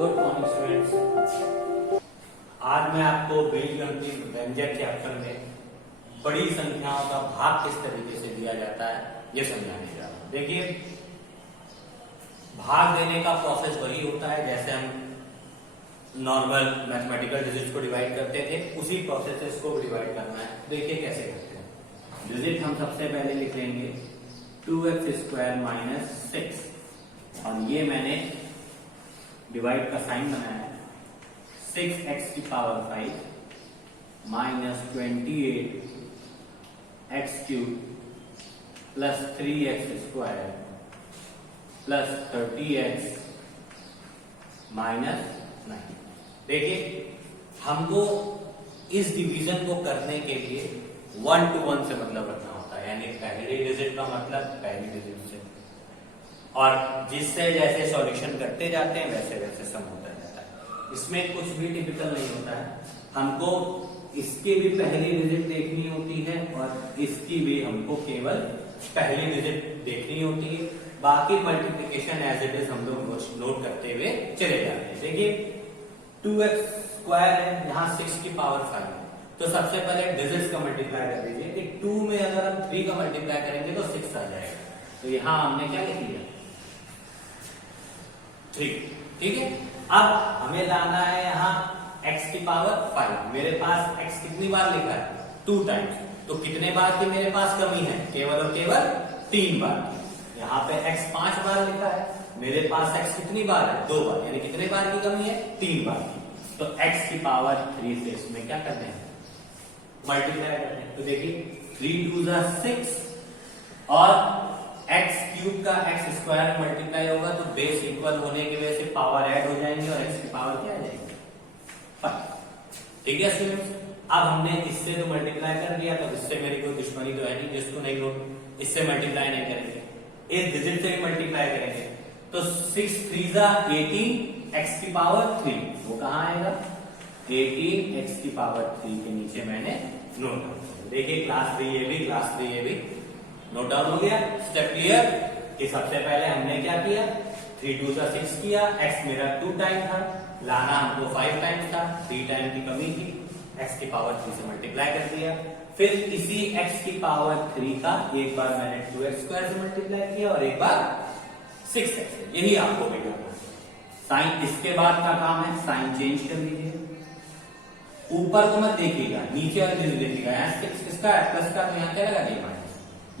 Good morning students. आज मैं आपको बीजगणितीय व्यंजक चैप्टर में बड़ी संख्याओं का भाग किस तरीके से दिया जाता है ये समझाने जा रहा हूं। देखिए, भाग देने का प्रोसेस वही होता है जैसे हम नॉर्मल मैथमेटिकल डिजिट्स को डिवाइड करते थे, उसी प्रोसेस से इसको डिवाइड करना है। देखिए कैसे करते हैं। डिजिट हम सबसे पहले लिख लेंगे 2x² माइनस 6 और ये मैंने डिवाइड का साइन बनाया है 6x की power 5 minus 28 x³ plus 3x² plus 30x minus 9। देखिए, हमको इस डिवीजन को करने के लिए 1 to 1 से मतलब रखना होता है, यानी पहले डिजिट का मतलब पहली डिजिट से, और जिससे जैसे सॉल्यूशन करते जाते हैं वैसे वैसे सम होता जाता है। इसमें कुछ भी टिपिकल नहीं होता है। हमको इसकी भी पहली डिजिट देखनी होती है और इसकी भी हमको केवल पहली डिजिट देखनी होती है। बाकी मल्टीप्लिकेशन एज इट इज हम लोग नोट करते हुए चले जाते हैं। देखिए 2x² है, यहाँ 6 की पावर 5 है, तो सबसे पहले डिजिट्स का मल्टीप्लाई कर दीजिए। 2 में अगर हम 3 का मल्टीप्लाई करेंगे तो 6 आ जाएगा, तो यहाँ हमने क्या लिख लिया 3। ठीक है, अब हमें लाना है यहाँ x की पावर 5। मेरे पास x कितनी बार लिखा है 2 टाइम्स, तो कितने बार की मेरे पास कमी है, केवल और केवल 3 बार की। यहाँ पे x 5 बार लिखा है, मेरे पास x कितनी बार है 2 बार, यानी कितने बार की कमी है 3 बार की। तो x की पावर 3 से इसमें क्या करते हैं मल्टीप्लाई करते हैं। तो देखिए 3 2 6 और x³ का x² मल्टीप्लाई होगा तो बेस इक्वल होने की वजह से पावर ऐड हो जाएंगे और x की पावर क्या आ जाएगी 5। ठीक है स्टूडेंट्स, अब हमने इससे तो मल्टीप्लाई कर दिया, तो इससे मेरी कोई दुश्मनी तो है नहीं, जिसको नहीं नोट इससे मल्टीप्लाई नहीं करेंगे, इस डिजिट से भी मल्टीप्लाई करेंगे। तो 6 3 18 x की पावर 3, वो कहां आएगा 18 x की पावर 3 के नीचे मैंने नोट डाउन। देखिए क्लास 3 ये भी नोट डाउन हो गया। स्टेप क्लियर कि सबसे पहले हमने क्या किया 3 2 6 किया, x मेरा 2 टाइम था, लाना हमको 5 टाइम था, 3 टाइम की कमी थी, x की पावर 3 से मल्टीप्लाई कर दिया। फिर इसी x की पावर 3 का एक बार मैंने 2x² से मल्टीप्लाई किया और एक बार 6x से। यही आपको भी करना है। साइन इसके बाद का काम है, साइन चेंज कर लीजिए। ऊपर को मत देखिएगा, नीचे वाले डिजिट देखिएगा। यहाँ 6 किसका है प्लस का, तो यहाँ क्या लगा दिया माइनस।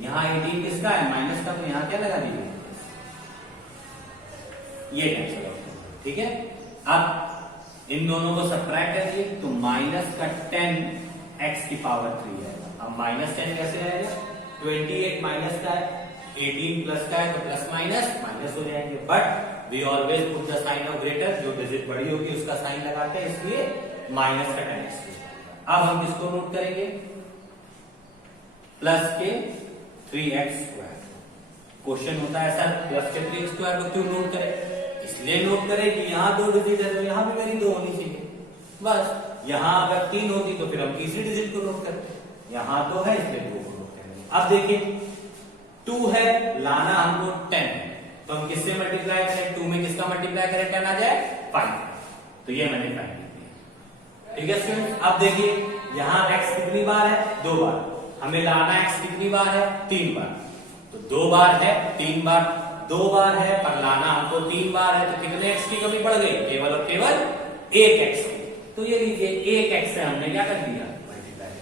यहाँ 18 किसका है माइनस का, तो यहाँ क्या लगा दीजिए ये कैंसिल हो गया। ठीक है, अब इन दोनों को सब्ट्रैक्ट करिए तो माइनस का 10x की पावर 3 आएगा। अब माइनस 10 कैसे आएगा, 28 माइनस का है, 18 प्लस का है, तो प्लस माइनस माइनस हो जाएंगे। But we always put the sign of greater, जो डिजिट बड़ी होगी उसका साइन लगाते हैं, इसलिए माइनस का 10x। अब हम किसको नोट करेंगे प्लस के 3x²। क्वेश्चन होता है सर प्लस के 3x² को क्यों नोट करें, इसलिए नोट करें कि यहाँ 2 डिजिट है तो यहाँ भी मेरी 2 होनी चाहिए। बस यहाँ अगर 3 होती तो फिर हम तीसरी डिजिट को नोट करते, यहाँ 2 है इसलिए 2 को नोट करेंगे। अब देखिए 2 है, लाना हमको 10 है, तो हम किससे मल्टीप्लाई करें, 2 में किसका मल्टीप्लाई करें 10 आ जाए 5, तो ये मैंने 5 लिख दिया। ठीक है स्टूडेंट्स, अब देखिए यहाँ x कितनी बार है 2 बार, हमें लाना x कितनी बार है 3 बार, तो 2 बार है 3 बार 2 बार है, पर लाना हमको 3 बार है, तो कितने x की कमी पड़ गई, केवल और केवल 1x की। तो ये लीजिए 1x से हमने क्या कर दिया मल्टीप्लाई।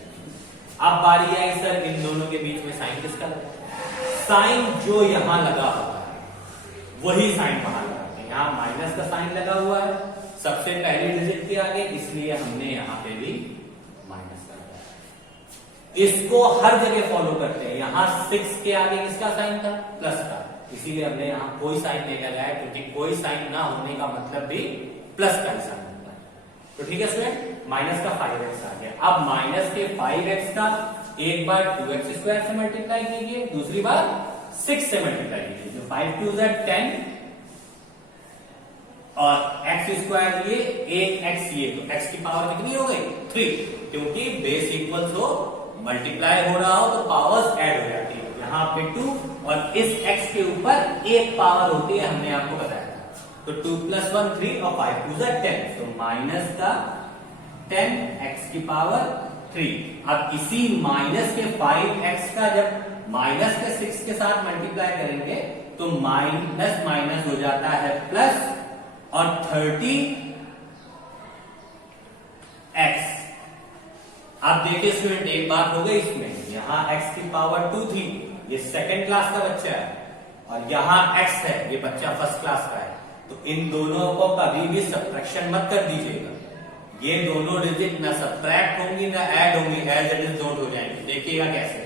अब बारी आई सर इन दोनों के बीच में साइन किसका लगा, साइन जो यहां लगा हुआ है वही साइन वहां लगा है। यहाँ माइनस का साइन लगा हुआ है सबसे पहली डिजिट के आगे, इसलिए हमने यहाँ पे भी माइनस कर दिया। इसको हर जगह फॉलो करते हैं। यहाँ 6 के आगे किसका साइन था प्लस का, इसीलिए हमने यहाँ कोई साइन नहीं लगाया, क्योंकि कोई साइन ना होने का मतलब भी प्लस का साइन होता है। तो ठीक है स्टूडेंट, माइनस का 5x आ गया। अब माइनस के 5x का एक बार 2x² से मल्टीप्लाई कीजिए, दूसरी बार 6 से मल्टीप्लाई कीजिए, जो 5 2 10 और x² ये 1x ये, तो x की पावर कितनी हो गई 3, क्योंकि बेस इक्वल्स हो मल्टीप्लाई हो रहा हो तो पावर्स ऐड हो जाती है। यहाँ पे 2 और इस x के ऊपर एक पावर होती है, हमने आपको बताया था। तो 2 + 1 3 और 5 2 = 10, तो माइनस का 10 x की पावर 3। अब इसी माइनस के 5x का जब माइनस के 6 के साथ मल्टीप्लाई करेंगे तो माइनस माइनस हो जाता है प्लस, और 30x। अब देखिए स्टूडेंट, एक बात हो गई इसमें, यहां x की पावर 2 थी, ये सेकेंड क्लास का बच्चा है, और यहां x है, ये बच्चा फर्स्ट क्लास का है। तो इन दोनों को कभी भी सब्ट्रैक्शन मत कर दीजिएगा। ये दोनों डिजिट ना सब्ट्रैक्ट होंगी ना ऐड होंगी, एज इट इज नोट हो जाएंगे। देखिएगा कैसे।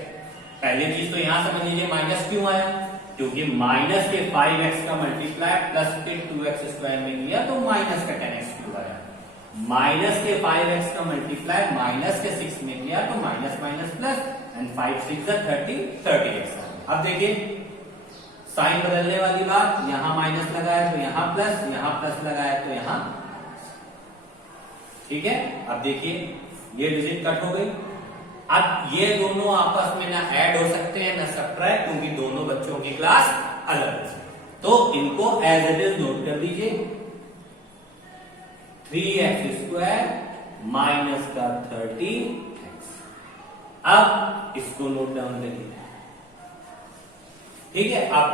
पहली चीज तो यहां समझ लीजिए माइनस क्यों आया, क्योंकि माइनस के 5x का मल्टीप्लाई प्लस के 2x² में किया तो माइनस का 10x³ आया। माइनस के 5x का मल्टीप्लाई माइनस के 6 में किया तो minus minus plus, and 5 6 30x। अब देखिए साइन बदलने वाली बात, यहां माइनस लगाया तो यहां प्लस, यहां प्लस लगाया तो यहां, ठीक है। अब देखिए ये डिजिट कट हो गई। अब ये दोनों आपस में ना ऐड हो सकते हैं ना सब्ट्रैक्ट, क्योंकि दोनों बच्चों की क्लास अलग है। तो इनको एज इट इज नोट कर दीजिए, 3x² माइनस का 30x। अब इसको नोट डाउन करिए, ठीक है। अब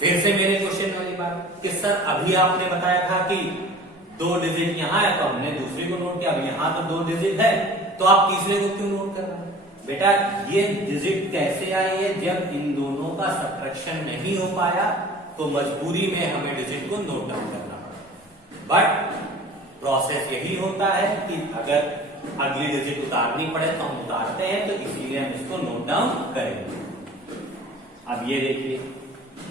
फिर से मेरे क्वेश्चन वाली बात कि सर अभी आपने बताया था कि 2 डिजिट यहां है तो हमने दूसरी को नोट किया, अब यहां तो 2 डिजिट है तो आप तीसरे को क्यों नोट कर रहे हैं? बेटा ये डिजिट कैसे आई है, जब इन दोनों का सब्ट्रैक्शन नहीं हो पाया तो मजबूरी में हमें डिजिट को नोट डाउन करना पड़ा। बट प्रोसेस यही होता है कि अगर अगली डिजिट उतारनी पड़े तो हम उतारते हैं, तो इसीलिए हम इसको नोट डाउन करेंगे। अब ये देखिए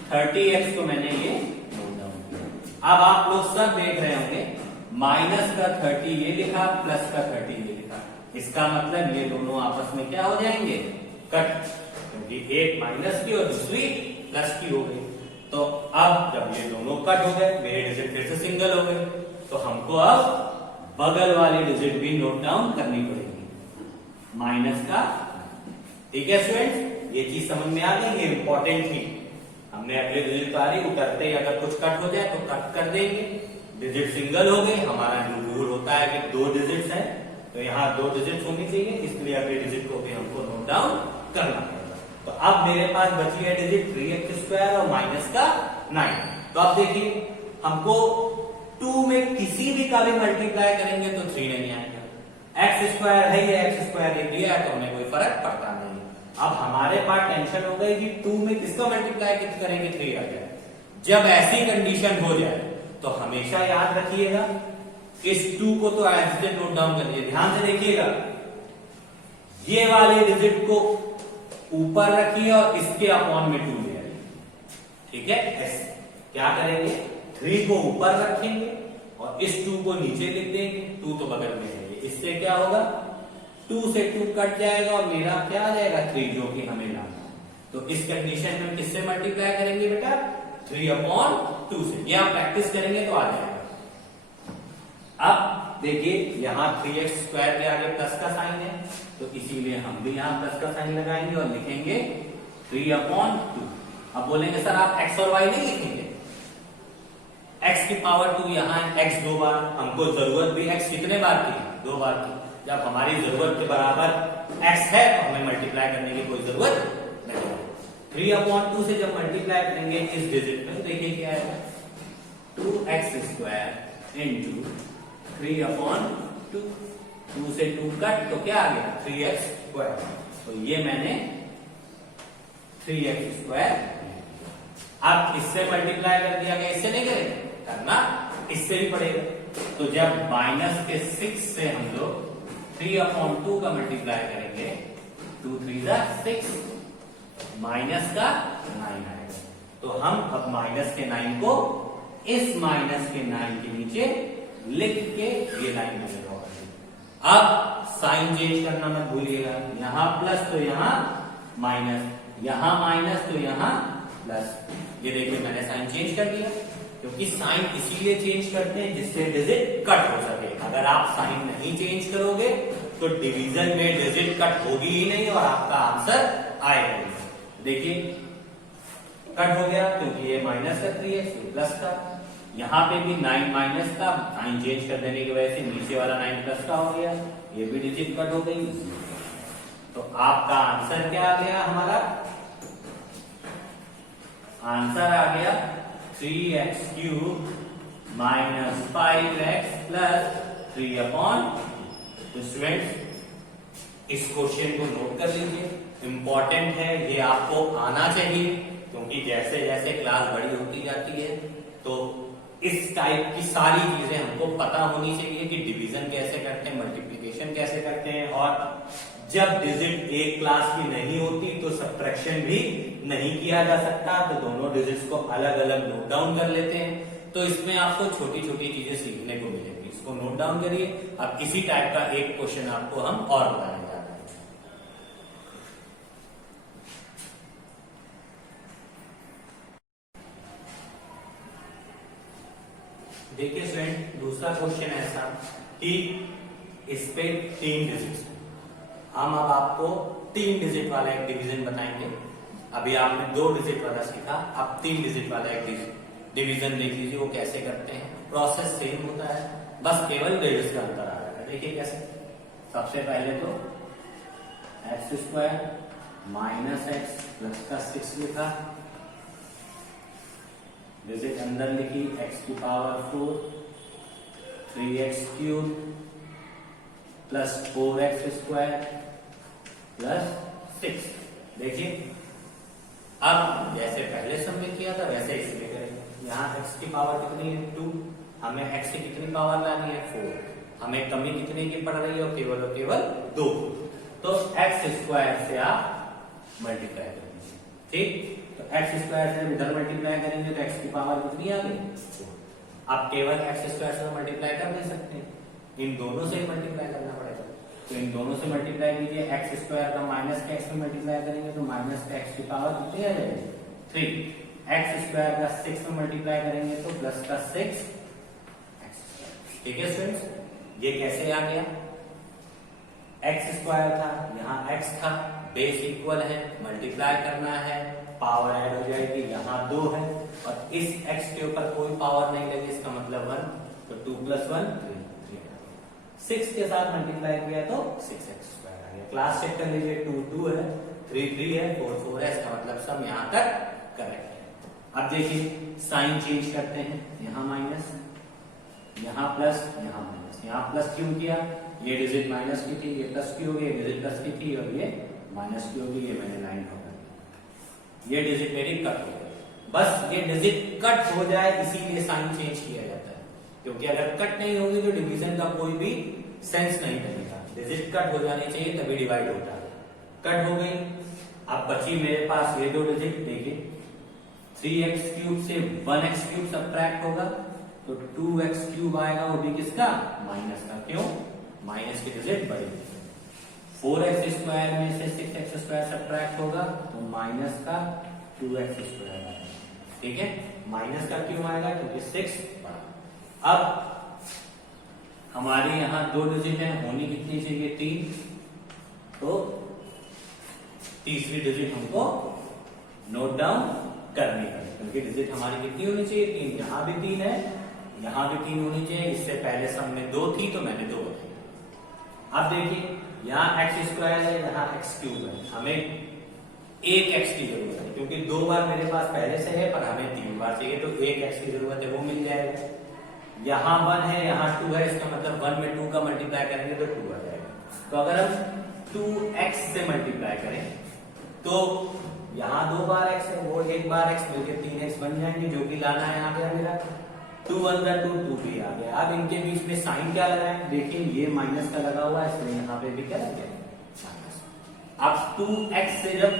30x को मैंने ये नोट डाउन किया। अब आप लोग सब देख रहे होंगे माइनस का 30 ये लिखा, प्लस का 30 ये लिखा। इसका मतलब ये दोनों आपस में क्या हो जाएंगे, कट, क्योंकि एक माइनस की और दूसरी प्लस की हो गई। तो अब जब ये दोनों कट हो गए, मेरे डिजिट फिर से सिंगल हो गए, तो हमको अब बगल वाली डिजिट भी नोट डाउन करनी पड़ेगी, माइनस का। ठीक है स्टूडेंट्स, ये चीज समझ में आ गई, ये इंपॉर्टेंट थी। हमने अगले डिजिट तारीख उतरते ही अगर कुछ कट हो जाए तो कट कर देंगे, डिजिट सिंगल हो गए। हमारा रूल होता है कि 2 डिजिट्स है तो यहाँ 2 डिजिट्स होनी चाहिए, इसलिए अगले डिजिट को भी हमको नोट डाउन करना पड़ेगा। तो अब मेरे पास बची है डिजिट 3x² और माइनस का 9। तो अब देखिए हमको 2 में किसी भी का भी मल्टीप्लाई करेंगे तो 3 नहीं आएगा, x² है ये x² दिया है तो हमें कोई फर्क पड़ता नहीं। अब हमारे पास टेंशन हो गई कि 2 में किसका मल्टीप्लाई करेंगे, 3 आ जाए। जब ऐसी कंडीशन हो जाए तो हमेशा याद रखिएगा इस 2 को तो एज इट नोट डाउन करिए। ध्यान से देखिएगा, ये वाले डिजिट को ऊपर रखिए और इसके अपॉन में 2 ले आइए, ठीक है। ऐसे क्या करेंगे, 3 को ऊपर रखेंगे और इस 2 को नीचे लिख देंगे, 2 तो बगल में है। इससे क्या होगा, 2 से 2 कट जाएगा और मेरा क्या आ जाएगा 3, जो कि हमें लाना है। तो इस कंडीशन में किससे मल्टीप्लाई करेंगे बेटा, 3/2 से। ये आप प्रैक्टिस करेंगे तो आ जाएगा। अब देखिए यहां 3x² के आगे प्लस का साइन है, तो इसीलिए हम भी यहां प्लस का साइन लगाएंगे और लिखेंगे 3/2। अब बोलेंगे सर आप x और y नहीं लिखेंगे, x की पावर 2 यहाँ है, x 2 बार, हमको जरूरत भी x कितने बार की, 2 बार की। जब हमारी जरूरत के बराबर x है तो हमें मल्टीप्लाई करने की कोई जरूरत नहीं है। 3/2 से जब मल्टीप्लाई करेंगे इस डिजिट में, देखिए क्या आएगा, 2x² इंटू 3/2। 2 से 2 कट तो क्या आ गया, 3x²। तो ये मैंने 3x²। अब इससे मल्टीप्लाई कर दिया गया, इससे नहीं करेंगे, करना इससे भी पड़ेगा। तो जब माइनस के 6 से हम लोग 3/2 का मल्टीप्लाई करेंगे, 2 3 6, माइनस का 9 आएगा। तो हम अब माइनस के 9 को इस माइनस के 9 के नीचे लिख के ये लाइन में ड्रॉ करेंगे। अब साइन चेंज करना मत भूलिएगा, यहां प्लस तो यहां माइनस, यहां माइनस तो यहां प्लस। ये देखिए मैंने साइन चेंज कर दिया, क्योंकि साइन इसीलिए चेंज करते हैं जिससे डिजिट कट हो सके। अगर आप साइन नहीं चेंज करोगे तो डिवीजन में डिजिट कट होगी ही नहीं और आपका आंसर आएगा नहीं। देखिए कट हो गया, क्योंकि ये माइनस का 3x प्लस का, यहाँ पे भी 9 माइनस का साइन चेंज कर देने की वजह से नीचे वाला 9 प्लस का हो गया, ये भी डिजिट कट हो गई। तो आपका आंसर क्या आ गया? हमारा आंसर आ गया 3x³ माइनस 5x प्लस 3/। तो स्टूडेंट्स इस क्वेश्चन को नोट कर लीजिए, इंपॉर्टेंट है, ये आपको आना चाहिए, क्योंकि जैसे जैसे क्लास बड़ी होती जाती है तो इस टाइप की सारी चीजें हमको पता होनी चाहिए कि डिवीजन कैसे करते हैं, मल्टीप्लिकेशन कैसे करते हैं, और जब डिजिट एक क्लास की नहीं होती तो सब्ट्रैक्शन भी नहीं किया जा सकता, तो दोनों डिजिट्स को अलग अलग नोट डाउन कर लेते हैं। तो इसमें आपको छोटी छोटी चीजें सीखने को मिलेंगी, इसको नोट डाउन करिए। अब इसी टाइप का एक क्वेश्चन आपको हम और बताने जा रहे हैं। देखिए स्टूडेंट, दूसरा क्वेश्चन ऐसा कि इस पे 3 डिजिट, हम अब आपको 3 डिजिट वाला एक डिवीजन बताएंगे। अभी आपने 2 डिजिट वाला सीखा, अब 3 डिजिट वाला एक डिवीजन देख लीजिए वो कैसे करते हैं। प्रोसेस सेम होता है, बस केवल डिजिट्स का अंतर आ रहा है। देखिए कैसे। सबसे पहले तो x² माइनस x प्लस का 6 लिखा, डिजिट अंदर लिखी x⁴ 3x³ plus 4x² plus 6। देखिए अब जैसे पहले सम में किया था वैसे इसमें करेंगे। यहाँ x की पावर कितनी है? 2। हमें x की कितनी पावर लानी है? 4। हमें कमी कितने की पड़ रही है? और केवल 2। तो x² से आप मल्टीप्लाई कर दीजिए, ठीक। तो x² से इधर मल्टीप्लाई करेंगे तो x की पावर कितनी आ गई? 4। आप केवल x² से मल्टीप्लाई कर नहीं सकते, इन दोनों से मल्टीप्लाई करना पड़ेगा। तो इन दोनों से मल्टीप्लाई कीजिए, x² का माइनस का x में मल्टीप्लाई करेंगे तो माइनस का x की पावर कितनी आ जाएगी? 3। x² का 6 में मल्टीप्लाई करेंगे तो प्लस का 6 x²। ठीक है स्टूडेंट्स, ये कैसे आ गया? x² था, यहाँ x था, बेस इक्वल है, मल्टीप्लाई करना है, पावर ऐड हो जाएगी, यहाँ 2 है और इस x के ऊपर कोई पावर नहीं लगी, इसका मतलब 1, तो 2 + 1 3। 6 के साथ मल्टीप्लाई किया तो 6x² आ गया। क्लास चेक कर लीजिए, 2 2 है, 3 3 है, 4 4 है, इसका मतलब सम यहाँ तक करेक्ट है। अब देखिए साइन चेंज करते हैं, यहाँ माइनस, यहाँ प्लस, यहाँ माइनस। यहाँ प्लस क्यों किया? ये डिजिट माइनस की थी, ये प्लस की होगी, ये डिजिट प्लस की थी और ये माइनस की होगी, ये मैंने लाइन ड्रॉ कर दी। ये डिजिट मेरी कट हो गई, बस ये डिजिट कट हो जाए इसीलिए साइन चेंज किया जाता है, क्योंकि अगर कट नहीं होगी तो डिवीजन का कोई भी सेंस नहीं बनेगा। डिजिट कट हो जानी चाहिए तभी डिवाइड होता है। कट हो गई, अब बची मेरे पास ये 2 डिजिट। देखिए 3x³ से 1x³ सब्ट्रैक्ट होगा तो 2x³ आएगा, वो भी किसका? माइनस का। क्यों? माइनस की डिजिट बड़ी। 4x² में से 6x² सब्ट्रैक्ट होगा तो माइनस का 2x² आएगा। ठीक है, माइनस का क्यों आएगा? क्योंकि 6 बड़ा। अब हमारे यहाँ 2 डिजिट है, होनी कितनी चाहिए? 3। तो तीसरी डिजिट हमको नोट डाउन करनी है, क्योंकि डिजिट हमारी कितनी होनी चाहिए? 3। यहाँ भी 3 है, यहाँ भी 3 होनी चाहिए। इससे पहले सम में 2 थी तो मैंने 2 बताई। अब देखिए यहाँ x² है, यहाँ x³ है, हमें एक x की जरूरत है, क्योंकि 2 बार मेरे पास पहले से है पर हमें 3 बार चाहिए, तो एक x की जरूरत है, वो मिल जाएगा। यहाँ 1 है, यहाँ 2 है, इसका मतलब 1 में 2 का मल्टीप्लाई करेंगे तो 2 आ जाएगा। तो अगर हम 2x से मल्टीप्लाई करें तो यहाँ 2 बार x है, वो 1 बार x मिलकर 3x बन जाएंगे, जो कि लाना है आ गया मेरा 2 1 का 2 2 भी आ गया। अब इनके बीच में साइन क्या लगाएं? देखिए ये माइनस का लगा हुआ है, इसलिए यहाँ पे भी क्या लग गया? माइनस। अब 2x से जब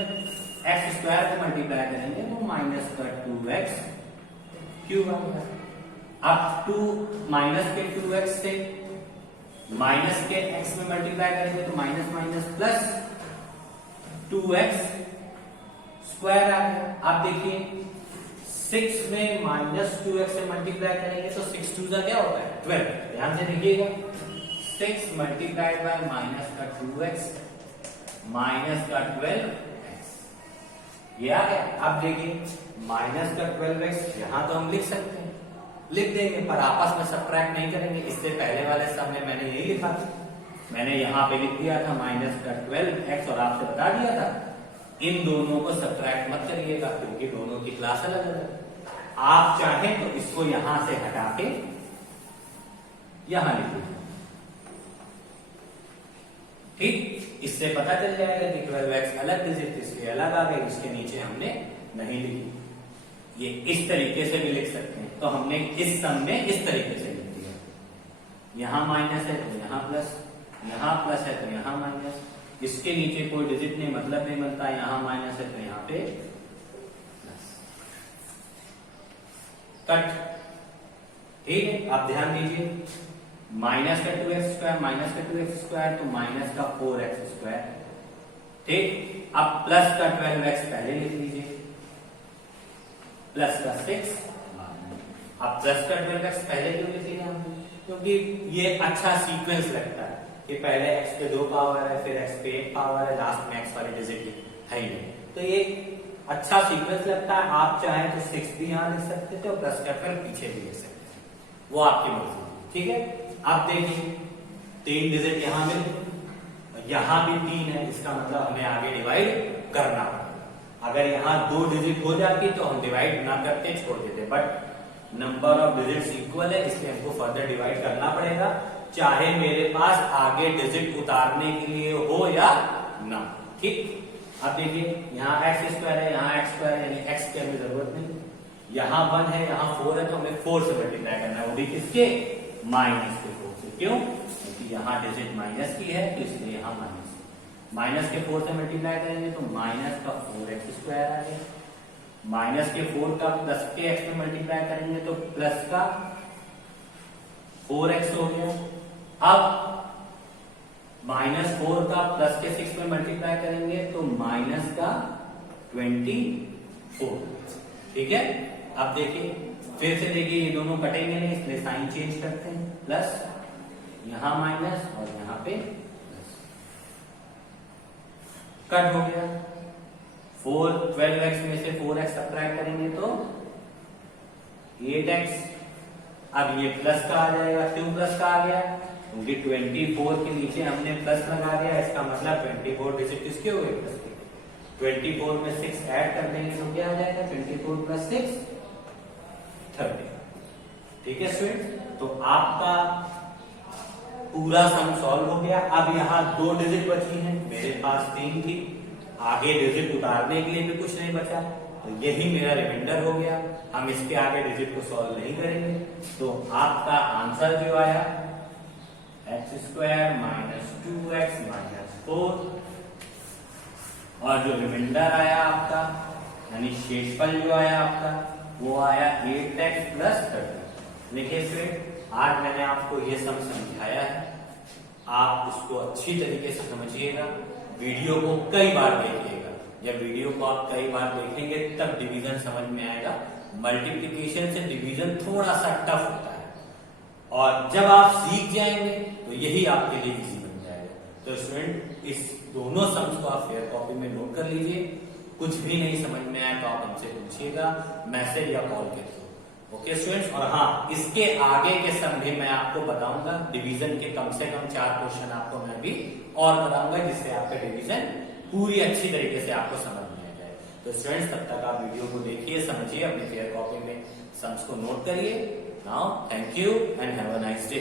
x² को मल्टीप्लाई करेंगे तो माइनस का 2x³ आ गया। अब 2 माइनस के 2x से माइनस के x में मल्टीप्लाई करेंगे तो माइनस माइनस प्लस 2x² आ गया। अब देखिए 6 में माइनस 2x से मल्टीप्लाई करेंगे तो 6 2 का क्या होता है? 12। ध्यान से देखिएगा, 6 मल्टीप्लाइड बाय माइनस का 2x माइनस का 12x, ये आ गया। अब देखिए माइनस का 12x यहाँ तो हम लिख सकते हैं, लिख देंगे, पर आपस में सब्ट्रैक्ट नहीं करेंगे। इससे पहले वाले सम में मैंने यही लिखा था, मैंने यहाँ पे लिख दिया था -12x और आपसे बता दिया था इन दोनों को सब्ट्रैक्ट मत करिएगा क्योंकि दोनों की क्लास अलग अलग है। आप चाहें तो इसको यहां से हटा के यहां लिख लीजिए, ठीक। इससे पता चल जाएगा कि 12x अलग डिजिट, इसके अलग आ गए, इसके नीचे हमने नहीं लिखी। ये इस तरीके से भी लिख सकते हैं, तो हमने इस सम में इस तरीके से लिख दिया, यहां माइनस है तो यहां प्लस, यहां प्लस है तो यहां माइनस, इसके नीचे कोई डिजिट नहीं, मतलब नहीं बनता, यहां माइनस है तो यहां पे प्लस, कट, ठीक है। आप ध्यान दीजिए, माइनस का 2x स्क्वायर, माइनस का 2x स्क्वायर तो माइनस का 4x स्क्वायर, ठीक। अब प्लस का 12x पहले लिख लीजिए, प्लस का 6, अब प्लस का 12x पहले क्यों लिख लिया हमने, क्योंकि ये अच्छा सीक्वेंस लगता है कि पहले x पे 2 पावर है, फिर x पे 1 पावर है, लास्ट में x वाली डिजिट है ही नहीं, तो ये अच्छा सीक्वेंस लगता है। आप चाहें तो 6 भी यहां लिख सकते थे और प्लस का 12 पीछे भी लिख सकते थे, वो आपकी मर्जी, ठीक है। अब देखिए 3 डिजिट यहां मिले, यहां भी 3 है, इसका मतलब हमें आगे डिवाइड करना पड़ेगा। अगर यहां 2 डिजिट हो जाती तो हम डिवाइड ना करके छोड़ देते, but number of digits equal है इसलिए हमको फर्दर डिवाइड करना पड़ेगा, चाहे मेरे पास आगे डिजिट उतारने के लिए हो या ना, ठीक। अब देखिए यहाँ x स्क्वायर है, यहाँ x स्क्वायर है, यानी x की हमें जरूरत नहीं, यहाँ 1 है, यहाँ 4 है, तो हमें 4 से मल्टीप्लाई करना है, वो भी किसके, माइनस के 4 से। क्यों, क्योंकि यहाँ डिजिट माइनस की है तो इसलिए यहाँ माइनस के 4 से मल्टीप्लाई करेंगे तो माइनस का 4x स्क्वायर आ गया, माइनस के 4 का प्लस के x में मल्टीप्लाई करेंगे तो प्लस का 4x हो गया। अब -4 का प्लस के 6 में मल्टीप्लाई करेंगे तो माइनस का 24, ठीक है। अब देखिए फिर से देखिए ये दोनों कटेंगे नहीं इसलिए साइन चेंज करते हैं, प्लस यहां माइनस और यहां पे प्लस, कट हो गया। 12x में से 4x सब्ट्रैक्ट करेंगे तो 8x, अब ये प्लस का आ जाएगा, क्यों प्लस का आ गया, क्योंकि 24 के नीचे हमने प्लस लगा दिया, इसका मतलब 24 डिजिट किसके हो गए, प्लस के। 24 में 6 ऐड कर देंगे तो क्या आ जाएगा, 24 प्लस 6 30, ठीक है स्टूडेंट। तो आपका पूरा सम सॉल्व हो गया। अब यहाँ 2 डिजिट बची हैं, मेरे पास 3 थी, आगे डिजिट उतारने के लिए भी कुछ नहीं बचा, तो यही मेरा रिमाइंडर हो गया। हम इसके आगे डिजिट को सॉल्व नहीं करेंगे, तो आपका आंसर जो आया x square minus 2x minus 4, और जो रिमाइंडर आया आपका यानी शेषफल जो आया आपका वो आया 8x प्लस 30। देखिए फ्रेंड, आज मैंने आपको ये सम समझाया है, आप उसको अच्छी तरीके से समझिएगा, वीडियो को कई बार देखिएगा। जब वीडियो को आप कई बार देखेंगे तब डिवीजन समझ में आएगा। मल्टीप्लिकेशन से डिवीजन थोड़ा सा टफ होता है, और जब आप सीख जाएंगे तो यही आपके लिए इजी बन जाएगा। तो स्टूडेंट इस दोनों सम्स को आप फेयर कॉपी में नोट कर लीजिए, कुछ भी नहीं समझ में आए तो आप हमसे पूछिएगा मैसेज या कॉल के थ्रू, ओके स्टूडेंट्स। और हाँ, इसके आगे के सम भी मैं आपको बताऊंगा, डिवीजन के कम से कम 4 क्वेश्चन आपको मैं भी और बताऊंगा, जिससे आपका डिवीजन पूरी अच्छी तरीके से आपको समझ में आ जाए। तो स्टूडेंट्स तब तक आप वीडियो को देखिए, समझिए, अपने फेयर कॉपी में सम्स को नोट करिए। Now thank you and have a nice day.